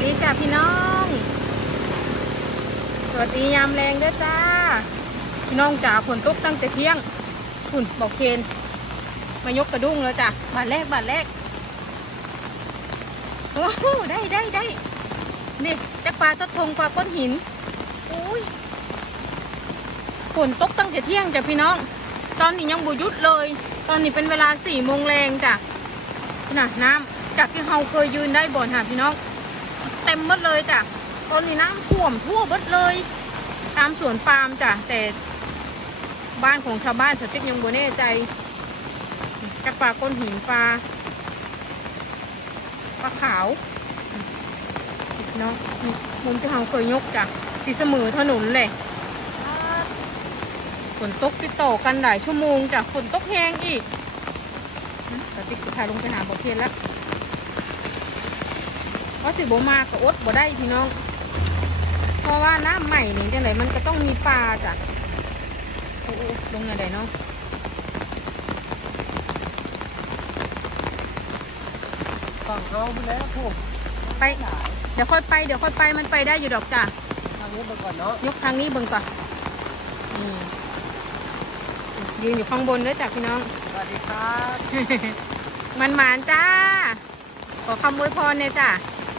สดีจ้าพี่น้อง สวัสดียามแรงด้อจ้า พี่น้องจ๋าฝนตกตั้งแต่เที่ยงฝุ่นบอกเคนมายกกระดุ้งแล้วจ้ะบาทแรกบาทแรกโอ้โหได้ได้ได้นี่จักปลาตะทงปลาก้อนหินอุ้ยฝนตกตั้งแต่เที่ยงจ้ะพี่น้อง ตอนนี้ยังบุยุดเลย ตอนนี้เป็นเวลาสี่โมงแรงจ้ะน่ะน้ำจากที่เราเคยยืนได้บ่อนหาพี่น้อง เต็มหมดเลยจ้ะตอนนี้น้ำท่วมทั่วหมดเลย ตามสวนปาล์มจ้ะแต่บ้านของชาวบ้านสติ๊กยังบ่แน่ใจกับปลาก้นหินปลาปลาขาวเนาะมุมที่เราเคยยกจ้ะสีเสมอถนนเลยฝนตกติดต่อกันหลายชั่วโมงจ้ะฝนตกแห้งอีกสติ๊กถ่ายลงไปหาบอเทียนแล้ว เพราะสิบมากก็อดบ่ได้พี่น้อง เพราะว่าน้ำใหม่นี่จังไรมันก็ต้องมีปลาจ้ะโอ้โอ้ลงไหนเนาะฝั่งเขาไปแล้วพวกไป เดี๋ยวค่อยไปเดี๋ยวค่อยไปมันไปได้อยู่ดอกจ้ะทางนี้ไปก่อนเนาะยกทางนี้เบิ่งก่อนนี่ยืนอยู่ข้างบนด้วยจ้ะพี่น้อง สวัสดีครับ มันหมานจ้า ขอคำอวยพรเนี่ยจ้ะ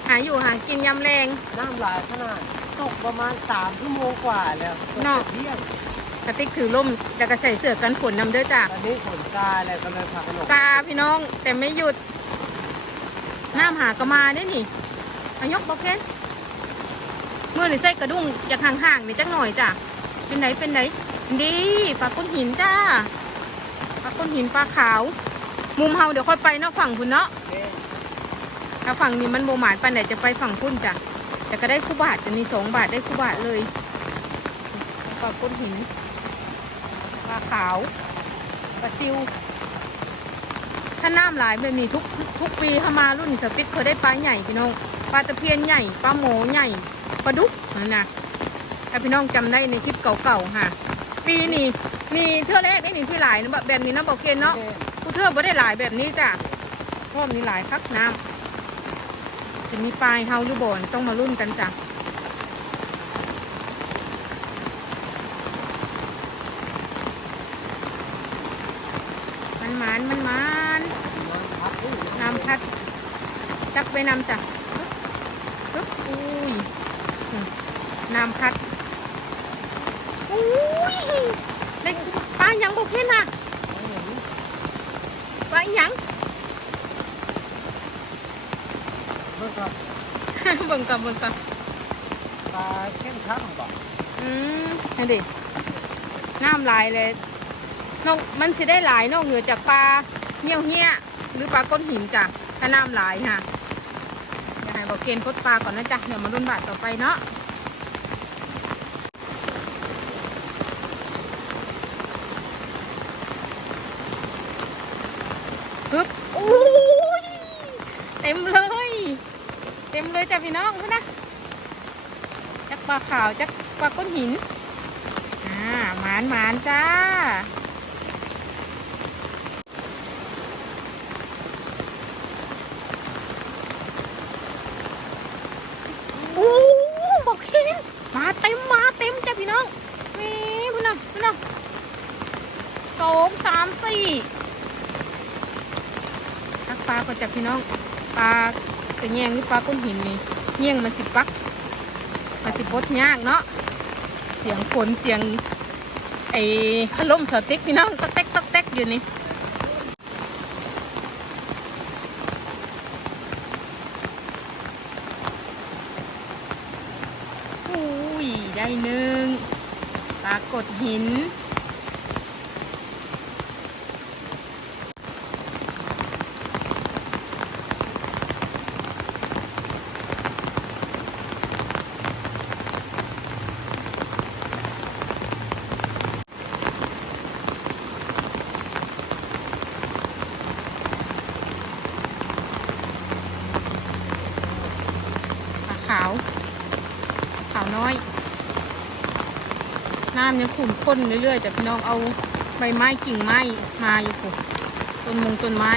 หาอยู่หากินยำแรงน้ำลายขนาดตกประมาณสามชั่วโมงกว่าแล้วตกเนาะแต่เที่ยงกระติกถือล่มแล้วก็ใส่เสื้อกันฝนนำเด้อจ้ะตอนนี้ฝนซาแล้วก็เลยพากันออกซาพี่น้องแต่ไม่หยุด น้ำหากระมาได้นี่อายกบอกแค่มือนี่ใส่กระดุ้งจากห่างๆนี่จักหน่อยจ้ะเป็นไหนเป็นไหนดีปลาก้นหินจ้าปลาก้นหินปลาขาว มุมเฮาเดี๋ยวค่อยไปเนาะฝั่งคุณเนาะเอ๊ะ ถ้าฝั่งนี้มันโบหมานไปไหนจะไปฝั่งพุ่นจ้ะแต่ก็ได้คู่บาทจะมีสองบาทได้คู่บาทเลยปลาก้นหินปลาขาวปลาซิว ถ้าน้ำหลายแบบนี้ทุกทุกปีเข้ามารุ่นสติ๊กเขาได้ปลาใหญ่พี่น้องปลาตะเพียนใหญ่ปลาหมอใหญ่ปลาดุกนั่นนะถ้าพี่น้องจำได้ในคลิปเก่าๆค่ะ ปีนี้มีเทื่อแรกได้หนึ่งที่หลายนะแบบแบบนี้นะบอกเคนเนาะเอ๊ะผู้เทื่อบ่ได้หลายแบบนี้จ้ะเพราะมีหลายคักน้ำ จะมีปลายเฮาหรือบ่อนต้องมารุ่นกันจ้ะมันหมานมันหมานนอนพักอยู่น้ำพัดจักไปนำจ้ะปึ๊บอุ้ยน้ำพัดอุ้ยเด็กปลาหยังบุกเห็นน่ะปลาอีหยัง เมื่อก่อนเบิ่งก่อนเบิ่งก่อนปลาเข้มข้นบอกอืมนั่นดิน้ำลายเลยนอกมันสิได้หลายนอกเหนือจากปลาเหี้ยวเหี้ยหรือปลาก้นหินจ้ะถ้าน้ำหลายค่ะเดี๋ยวให้บอกเกณฑ์พดปลาก่อนนะจ๊ะเดี๋ยวมารุ่นบาทต่อไปเนาะ ปึ๊บอุ้ยเต็มเลย เต็มเลยจ้ะ พี่น้องนะจักปลาขาวจักปลาก้นหิน อ่าหมานหมานจ้าโอ้บอกเห็นมาเต็มมาเต็มจ้ะพี่น้องแหม่พุ่นน่ะพุ่นน่ะสองสามสี่ตักปลาก็จ้ะพี่น้อง ปลากระแยงหรือปลาก้นหินนี่ แยงมันสิปักมันสิบดยากเนาะเสียงฝนเสียงไอ้พัดลมสติ๊กพี่น้องตอกแตกตอกแตกอยู่นี่อุ้ยได้หนึ่งปรากฏหิน ข้นเรื่อยๆแต่พี่น้องเอาใบไม้กิ่งไม้มาอยู่ปุ๊ต้นมงต้นไม้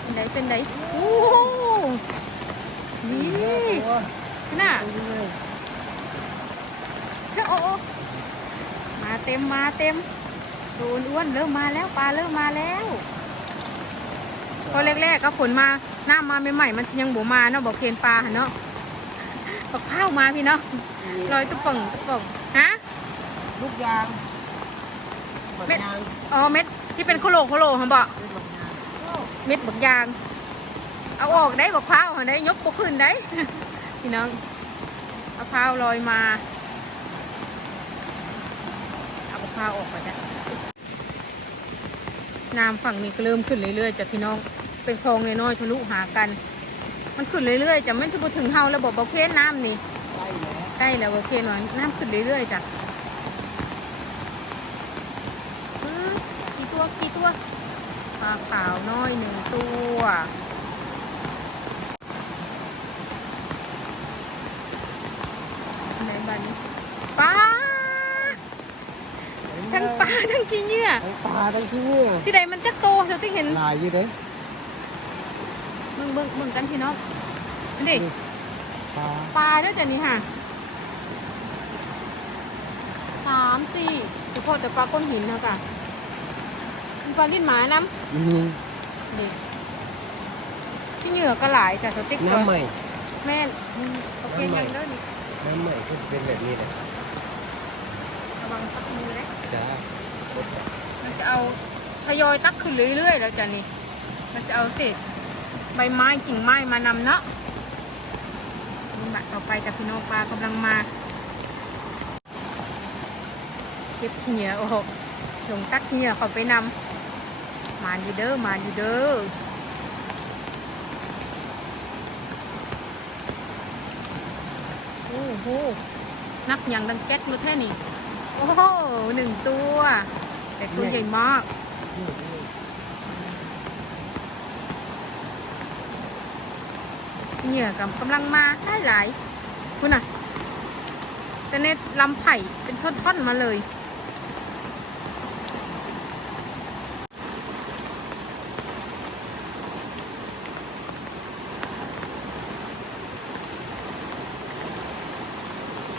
เป็นไดเป็นไดโอ้โหนี่น่ะโอมาเต็มมาเต็มโดนอ้วนเริ่มมาแล้วปลาเริ่มมาแล้ว พอแรกๆก็ฝนมาหน้ามาใหม่ๆมันยังบ่มาเนาะบอกเคนปลาหั่นเนาะบอกข้าวมาพี่เนาะลอยตุ๊ป่องตุ๊ป่องฮะลูกยางเม็ดยางอ๋อเม็ดที่เป็นโคโลโคโลค่ะบอกเป็นบักยางเม็ดบักยาง เอาออกได้บักพร้าวหั่นได้ยกบกขึ้นได้พี่น้องเอาพร้าวลอยมาเอาบักพร้าวออกไปจ้ะน้ำฝั่งนี้ก็เริ่มขึ้นเรื่อยๆจ้ะพี่น้อง เป็นคลองน้อยๆทะลุหากัน มันขึ้นเรื่อยๆจ้ะไม่สมบูถึงเฮาระบบบบเคนน้ำนี่ใกล้แล้วใกล้แล้วบบเคนว่าน้ำขึ้นเรื่อยๆจ้ะอืมกี่ตัวกี่ตัวปลาขาวน้อยหนึ่งตัวไหนบ้านนี้ปลาทั้งปลาทั้งขี้เหงื่อทั้งปลาทั้งที่เนี่ยที่ใดมันจะโตเราที่เห็นลายอยู่เด้เบิ่งเบิ่งเบิ่งกันพี่น้องอันนี้ปลาปลาด้วยจ้ะนี่ค่ะสามสี่เฉพาะแต่ปลาก้นหินเท่ากันมีปลาลิ้นหมาน้อืมำนี่ที่เหยื่อก็หลายจ้ะสติ๊กเกอน้ำร์ใหม่แม่นอืมโอเคยังเด้อนี่น้ำใหม่ก็เป็นแบบนี้แหละระวังตักมือนะ จ้ามันจะเอาทยอยตักขึ้นเรื่อยๆ แล้วจ้ะนี่ มันจะเอาเศษ ใบไม้กิ่งไม้มานำเนาะนี่มาต่อไปจ้ะพี่น้องปลากำลังมา เก็บเหงื่อออกลงตักเหงื่อเขาไปนำมาอยู่เด้อมาอยู่เด้อโอ้โหนักอย่างดังแก๊กรู้แท่นี่โอ้โหหนึ่งตัว แต่ตัวใหญ่มาก เหงื่อกำกำลังมาได้หลายคุณน่ะแต่เน็ตลำไผ่เป็นท่อนๆมาเลย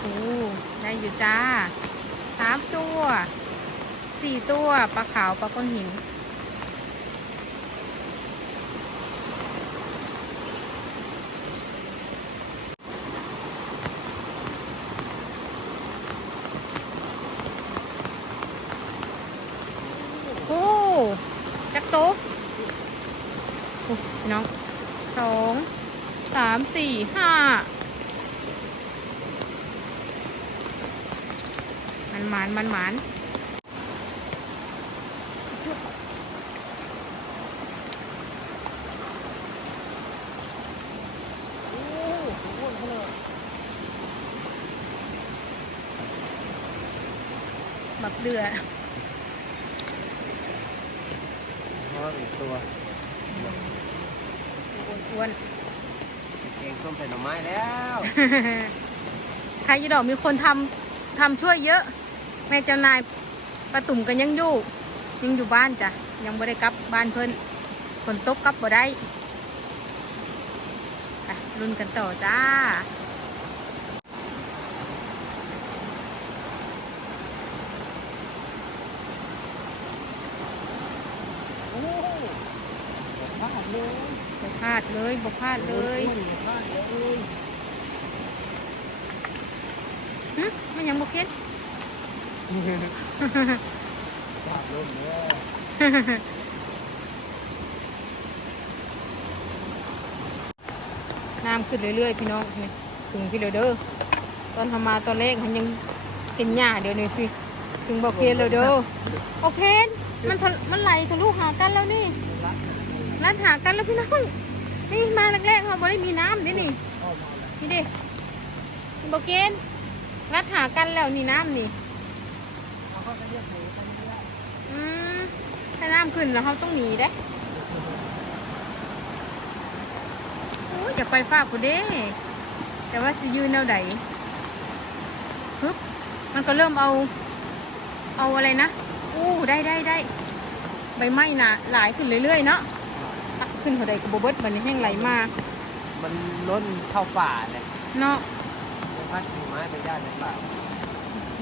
โอ้ได้อยู่จ้าสามตัวสี่ตัวปลาขาวปลาก้นหิน โอ้จักโตะโอ้พี่น้องสอง สามสี่ห้ามันหมานมันหมานบักเดือพออีกตัวอ้วนเก่ งส้มใส่หน่อไม้แล้วใครยีดอกมีคนทำทำช่วยเยอะ แม่เจ้านายประตุ่มกันยังอยู่ ยังอยู่บ้านจ้ะ ยังบ่ได้กลับบ้านเพิ่นฝนตกกลับบ่ได้ไปรุ่นกันต่อจ้า โอ้พลาดเลย บ่ พลาดเลยบ่พลาดเลยพลาดเลยหึมันยังบ่เก็ดพลาดลงแล้วน้ำขึ้นเรื่อยๆพี่น้องนี่ถึงพี่เด้อเด้อตอนทำมาตอนแรกมันยังกินหญ้าเดี๋ยวนี้พี่ถึงบอกเคนเลยเด้อโอเคมันทะมันไหลทะลุหากันแล้วนี่รัดหากันแล้วพี่น้อง นี่มาแรกๆเขาบ่ได้มีน้ำนี่นี่นี่ดิบอกเคนรัดหากันแล้วนี่น้ำนี่เขาก็จะเรียกหมูกันเยอะอืมถ้าน้ำขึ้นแล้วเขาต้องหนีเด้อ้ยอย่าไปฝากกูเด้ แต่ว่าสิยืนแนวใดฮึบมันก็เริ่มเอา เอาอะไรนะ อู้ได้ได้ได้ใบไม้น่ะหลายขึ้นเรื่อยๆเนาะ ขึ้นเท่าใดก็บ่เบิดบัดนี้แห้งไหลมา มันล้นเข้าป่าเลยเนาะไม่พัดกิ่งไม้ไปย่านในป่า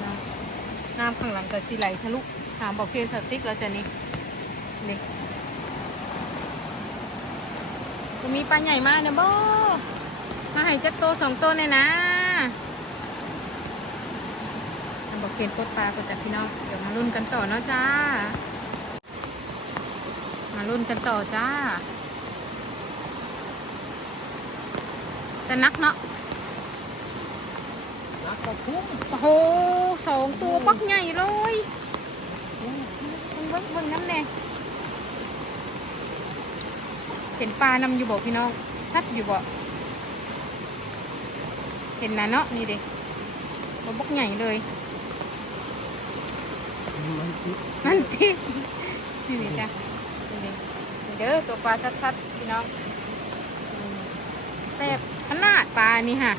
น้ำน้ำข้างหลังก็สิไหลทะลุถามบอกเคนสติ๊กแล้วจ้ะนี่นี่จะมีปลาใหญ่มากเนี่ยโบมาให้จักโตสองโตเนี่ยนะถามบอกเคนปลดปลาก็จะพี่น้องเดี๋ยวมาลุ้นกันต่อเนาะจ้า มาลุ้นกันต่อจ้า แต่นักเนาะนักกระคุ้มโอ้โหสองตัวปักใหญ่เลยมึงเบิ้งเบิ้งน้ำแน่เห็นปลานำอยู่บอพี่น้อง ชัดอยู่บอเห็นนะเนาะนี่เด็ตัวปักใหญ่เลยมันคิดมันที่นี่จ้ะนี่เด้อตัวปลาชัดๆพี่น้องแซ่บ ปลานี่ค่ะ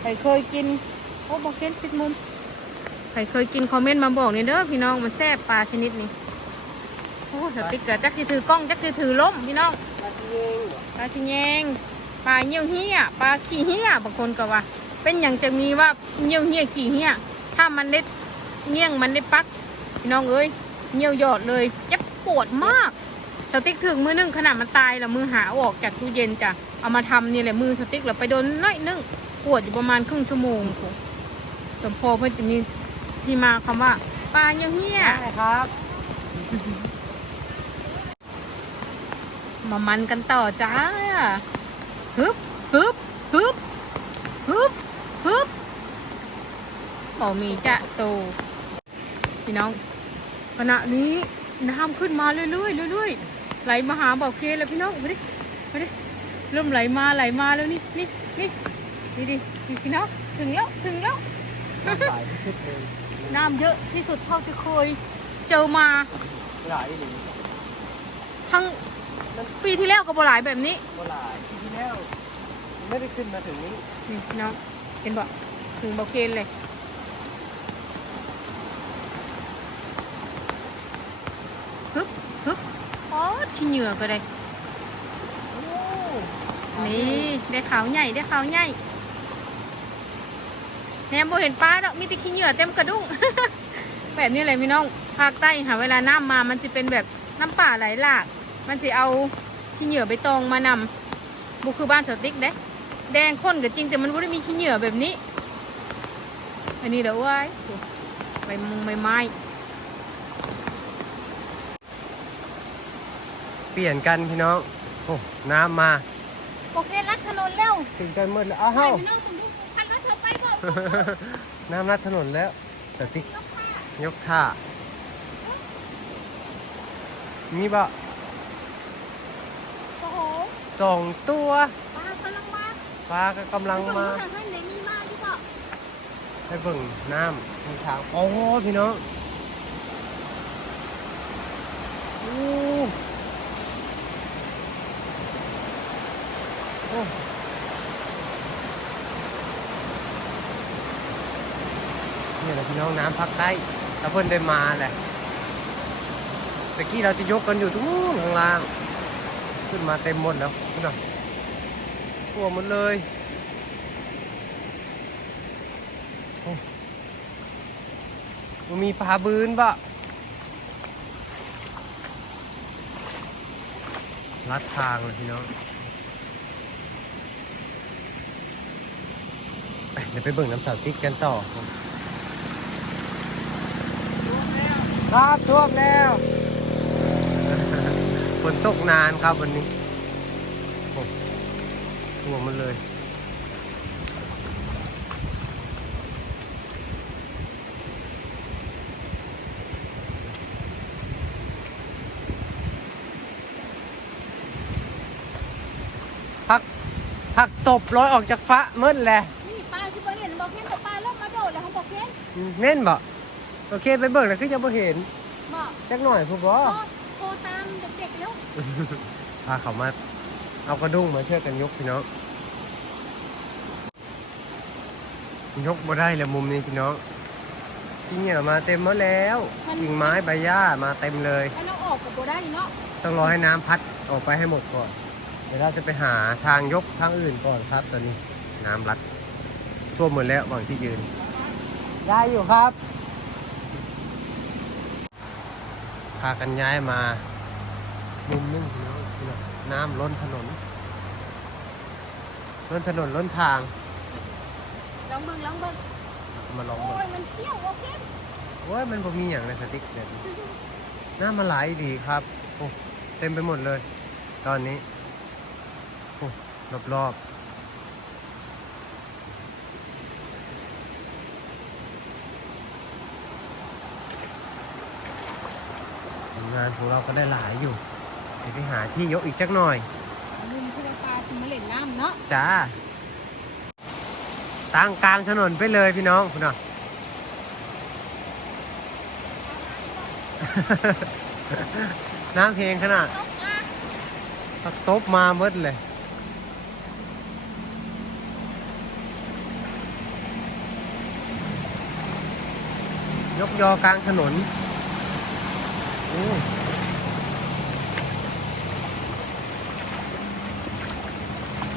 ใครเคยกินโอ้บอกเห็นปิดมุมใครเคยกินคอมเมนต์มาบอกนี่เด้อพี่น้องมันแซ่บปลาชนิดนี้โอ้สติ๊กเกอร์จักจะถือกล้องจักจะถือล้มพี่น้องปลาที่เงเหรอปลาชิแยงปลาเยี่ยวเหี้ยปลาขี้เหี้ยบางคนก็ว่า เป็นอย่างจะมีว่าเยี่ยวเหี้ยขี้เหี้ยถ้ามันได้เงี้ยงมันได้ปักพี่น้องเอ้ยเงี้ยวหยอดเลยเจ็บปวดมากสติ๊กถึงมือนึงขนาดมันตายแล้วมือหาเอาออกจากตู้เย็นจ้ะ เอามาทำนี่แหละมือสติ๊กแล้วไปโดนน้อยนึงปวดอยู่ประมาณครึ่งชั่วโมงโหสมพอเพื่อนจะมีที่มาคำว่าปลาเยี่ยวเหี้ยได้ครับ มามันกันต่อจ้าฮึบฮึบฮึบฮึบฮึบบ่มีจะโตพี่น้องขณะนี้น้ำขึ้นมาเรื่อยๆเรื่อยๆไหลมาหาบ่อเคแล้วพี่น้องมาดิมาดิ เริ่มไหลมาไหลมาแล้วนี่นี่นี่นี่ดินี่พี่น้องถึงแล้วถึงแล้วน้ำใสที่สุดเลยน้ำเยอะที่สุดเท่าที่เคยเจอมาหลายหนึ่งทั้งปีที่แล้วก็บ่หลายแบบนี้ก็หลายที่ที่แล้วไม่ได้ขึ้นมาถึงนี้นี่พี่น้องเห็นบอกถึงบอกเกณฑ์เลยฮึบฮึบอ๋อที่เหงื่อก็ได้โอ้ นี่ได้ขาวใหญ่ได้ขาวใหญ่แนมโบเห็นปลาดอกมีแต่ขี้เหงื่อเต็มกระดุ้ง แบบนี้เลยพี่น้องภาคใต้ค่ะเวลาน้ำมามันจะเป็นแบบน้ำป่าไหลหลาก มันจะเอาขี้เหงื่อไปตองมานำบุคือบ้านสติ๊กเด้แดงข้นก็จริงแต่มันไม่ได้มีขี้เหงื่อแบบนี้ อันนี้เดี๋ยวไว้ใบมุงใบไม้เปลี่ยนกันพี่น้องโอ้น้ำมา โอเครัดถนนแล้วถึงกันหมดแล้วอ้าวไปพี่น้องตรงนี้พันแล้วเธอไปบอกน้ำรัดถนนแล้วแต่ติ๊กยกท่ามีบ่โอ้โหสองตัวปลากำลังมาปลาก็กำลังมาให้ไหนมีมาที่บอกให้เบิ่งน้ำมีทางโอ้พี่น้องโอ้โอ้ นี่แหละพี่น้องน้ำพักใต้ถ้าเพิ่นได้มาแหละตะกี้เราจะยกกันอยู่ตรงข้างล่าง ขึ้นมาเต็มหมดแล้วพี่น้องทั่วหมดเลยมันมีปลาบืนปะลัดทางเลยพี่น้องไป เดี๋ยวไปเบิ่งน้ำสาวติ๊กกันต่อครับท่วมแล้วฝนตกนานครับวันนี้โอ้ท่วมมันเลยพักพักตบร้อยออกจากฟ้าเมื่อแหละ บอกเห็นเน่นบ่โอเคไปเบิ่งแล้วคือจะบ่เห็นบอกจักหน่อยพูดบ่โทรโทรตามเด็กๆแล้วพาเขามาเอากระดุ้งมาช่วยกันยกพี่น้องยกบ่ได้แล้วมุมนี้พี่น้องที่เนี่ยมาเต็มหมดแล้วกิ่งไม้ใบหญ้ามาเต็มเลยถ้าเราออกกับโบได้เนาะต้องรอให้น้ำพัดออกไปให้หมดก่อน เดี๋ยวเราจะไปหาทางยกทางอื่นก่อนครับตอนนี้น้ำรัดท่วมหมดแล้วบางที่ยืน ได้อยู่ครับ พากันย้ายมา มุมนึงพี่น้องพี่น้องน้ำล้นถนน ล้นถนนล้นทาง ลองเบิ่งลองเบิ่งมาลองโอ้ดูยมันเที่ยวโอเคโอ้ยมันบ่มีอย่างในสติ๊กเด็ดน้ำมันไหลดีครับโอ้เต็มไปหมดเลย ตอนนี้โอ้รอบรอบๆ งานของเราก็ได้หลายอยู่เดี๋ยวไปหาที่ยกอีกจักหน่อยมุมที่ว่าปลาสิมาเล่นน้ำเนาะจ้าตั้งกลางถนนไปเลยพี่น้องคุณน่ะ น้ำเพลงขนาดตกมาตักตบมาเมดเลยยกยอกลางถนนโอ้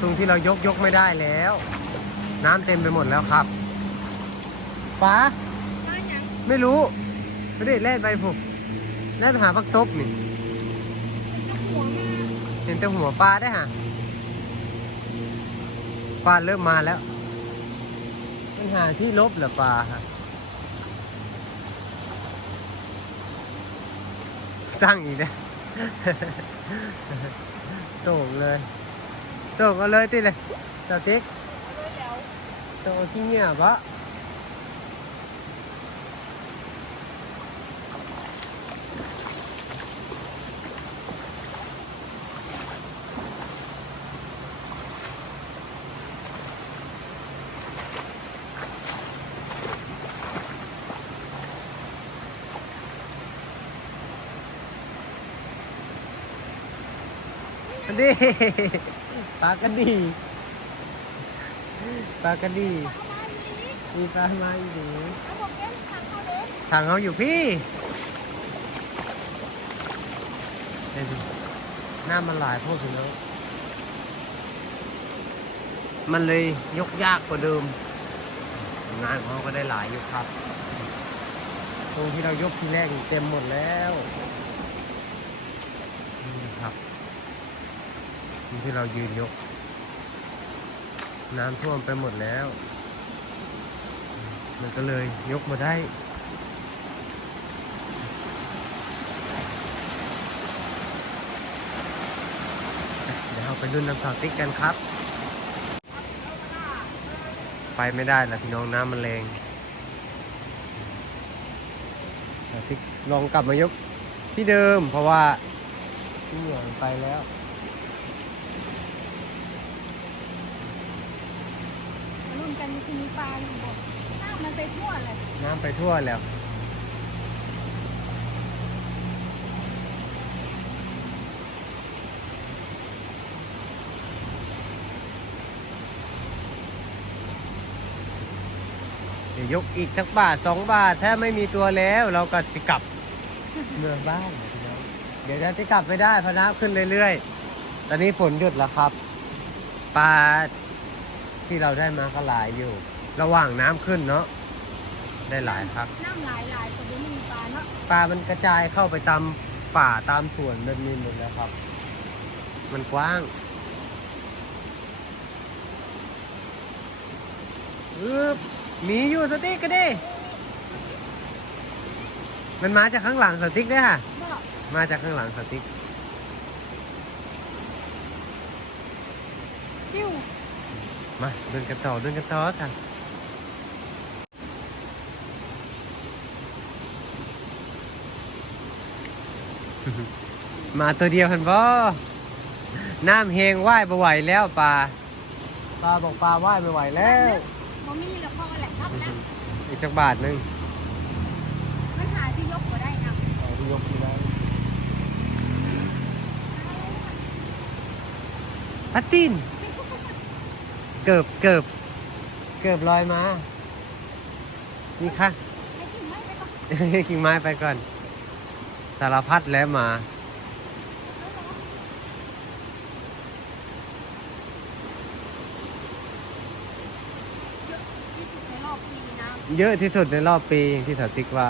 ตรงที่เรายกยกไม่ได้แล้ว น้ำเต็มไปหมดแล้วครับป้าปลาไม่รู้ไม่ได้แล่นไปผมแล่นไปหาปักตบนี่ตกหัวมาเห็นแต่หัวปลาได้ฮะปลาเริ่มมาแล้ว มันหาที่ลบเหรอปลาฮะ ตั้งอีกนะโต่งเลยโต่งเอาเลยติเลยเจ้าติ๊กเลยแล้วโต่งขี้เงียบวะ อันนี้ปลากระดีปลากระดีปลามาอยู่นี่มีปลามาอยู่เอาบอกเล่นทางเข้าเล่นทางเขาอยู่พี่เดี๋ยวดูหน้ามันหลายพวกถึงแล้วมันเลยยกยากกว่าเดิม งานของเขาก็ได้หลายอยู่ครับ ตรงที่เรายกทีแรกนี่เต็มหมดแล้วนี่นะครับ งที่เรายืนยก น้ำท่วมไปหมดแล้ว มันก็เลยยกมาได้เดี๋ยวเราไปรุ่นน้ำสาวติ๊กกันครับ ไปไม่ได้ล้วพี่น้องน้ำมันแรงสาวติ๊กลองกลับมายกที่เดิมเพราะว่าที่เหนื่อยไปแล้ว มาลุ้นกัน มีมีปลาอยู่บ่น้ำมันไปทั่วเลยน้ำไปทั่วแล้วเดี๋ยวยกอีกสักบาทสองบาท ถ้าไม่มีตัวแล้วเราก็จะกลับเมืองบ้านนะพี่น้องเดี๋ยวจะกลับไม่ได้เพราะน้ำขึ้นเรื่อยๆ ตอนนี้ฝนหยุดแล้วครับ ปลาที่เราได้มาก็หลายอยู่ ระหว่างน้ำขึ้นเนาะได้หลายครับ น้ำหลายหลายๆแต่เดี๋ยวไม่มีปลาเนาะปลามันกระจายเข้าไปตามป่าตามสวนแบบนี้หมดแล้วครับ มันกว้างอึบมีอยู่สติ๊กก็ได้มันมาจากข้างหลังสติ๊กได้อค่ะบ่มาจากข้างหลังสติ๊ก จิ้วมาเดินกันต่อเดินกันต่อค่ะ มาตัวเดียวกันบ่น้ำเฮงว่ายไม่ไหวแล้วปลาปลาบอกปลาว่ายไม่ไหวแล้วบ่มีแล้วพ่อก็แหละครับแล้วอีกสักบาทหนึ่งมันหาที่ยกบ่ได้นะเอาที่ยกที่ได้พัตตินเกิบเกิบเกิบลอยมา นี่ค่ะ ให้กินไหมไปก่อน กิ่งไม้ไปก่อน สารพัดแล้วมา ที่สุดในรอบปีนะเยอะที่สุดในรอบปีที่สาติกว่า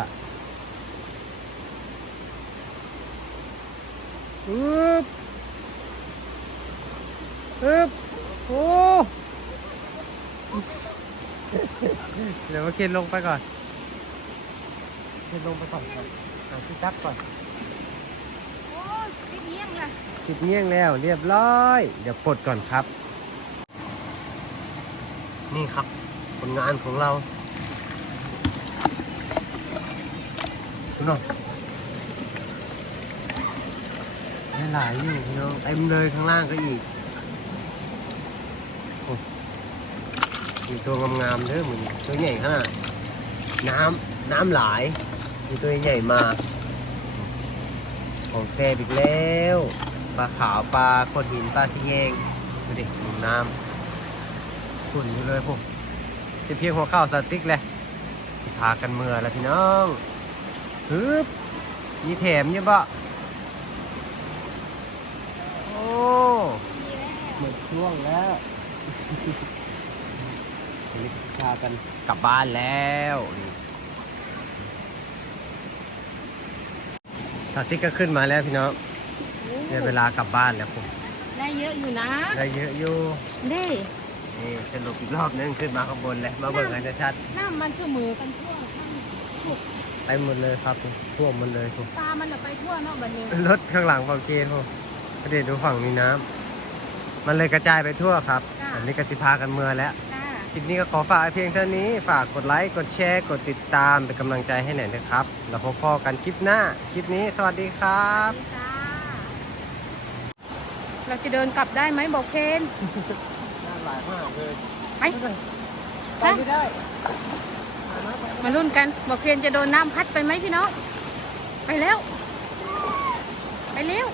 อึบอึบโอ้เดี๋ยวมาเคลนลงไปก่อนเคลนลงไปก่อนก่อนหาที่ตักก่อน ติดเงี้ยงแล้วเรียบร้อย เดี๋ยวปลดก่อนครับ นี่ครับผลงานของเราคุณน้องไหลายอยู่พี่น้องเต็มเลยข้างล่างก็อีกอ้มีตัวงามๆเด้อเหมือนตัวใหญ่ขนาดน้ำน้ำหลายมีตัวใหญ่มา ของแซ่บอีกแล้ว ปลาขาวปลาโขดหินปลาสีแยงดูดิหนุนน้ำขุ่นอยู่เลยพวกจะเพียงหัวข้าวสติ๊กเลยพากันเมื่อแล้วพี่น้องฮึบมีแถมเนี่ยบะโอ้หมดช่วงแล้วนนี้พากันกลับบ้านแล้วสติ๊กก็ขึ้นมาแล้วพี่น้อง ได้เวลากลับบ้านแล้วผมได้เยอะอยู่นะ ได้เยอะอยู่เด้นี่สรุปอีกรอบนึงขึ้นมาข้างบนเลยมาเบิ่งกันชัดน้ำมันเสมอกันทั่วทั้งๆเต็มหมดเลยครับผมท่วมหมดเลยผมปลามันน่ะไปทั่วเนาะบัดนี้รถข้างหลังฝั่งเกณฑ์ผมประเดี๋ยวดูฝั่งนี้น้ำมันเลยกระจายไปทั่วครับอันนี้กสิพากันเมือแล้วจ้าคลิปนี้ก็ขอฝากไว้เพียงเท่านี้ฝากกดไลค์กดแชร์กดติดตามเป็นกำลังใจให้หน่อยนะครับ แล้วพบกันคลิปหน้า คลิปนี้สวัสดีครับจ้า เราจะเดินกลับได้ไหมบอกเคนน้ำหลายมากเลยไปไปไม่ได้มาลุ้นกันบอกเคนจะโดนน้ำพัดไปไหมพี่น้อง ไปแล้ว ไปเร็ว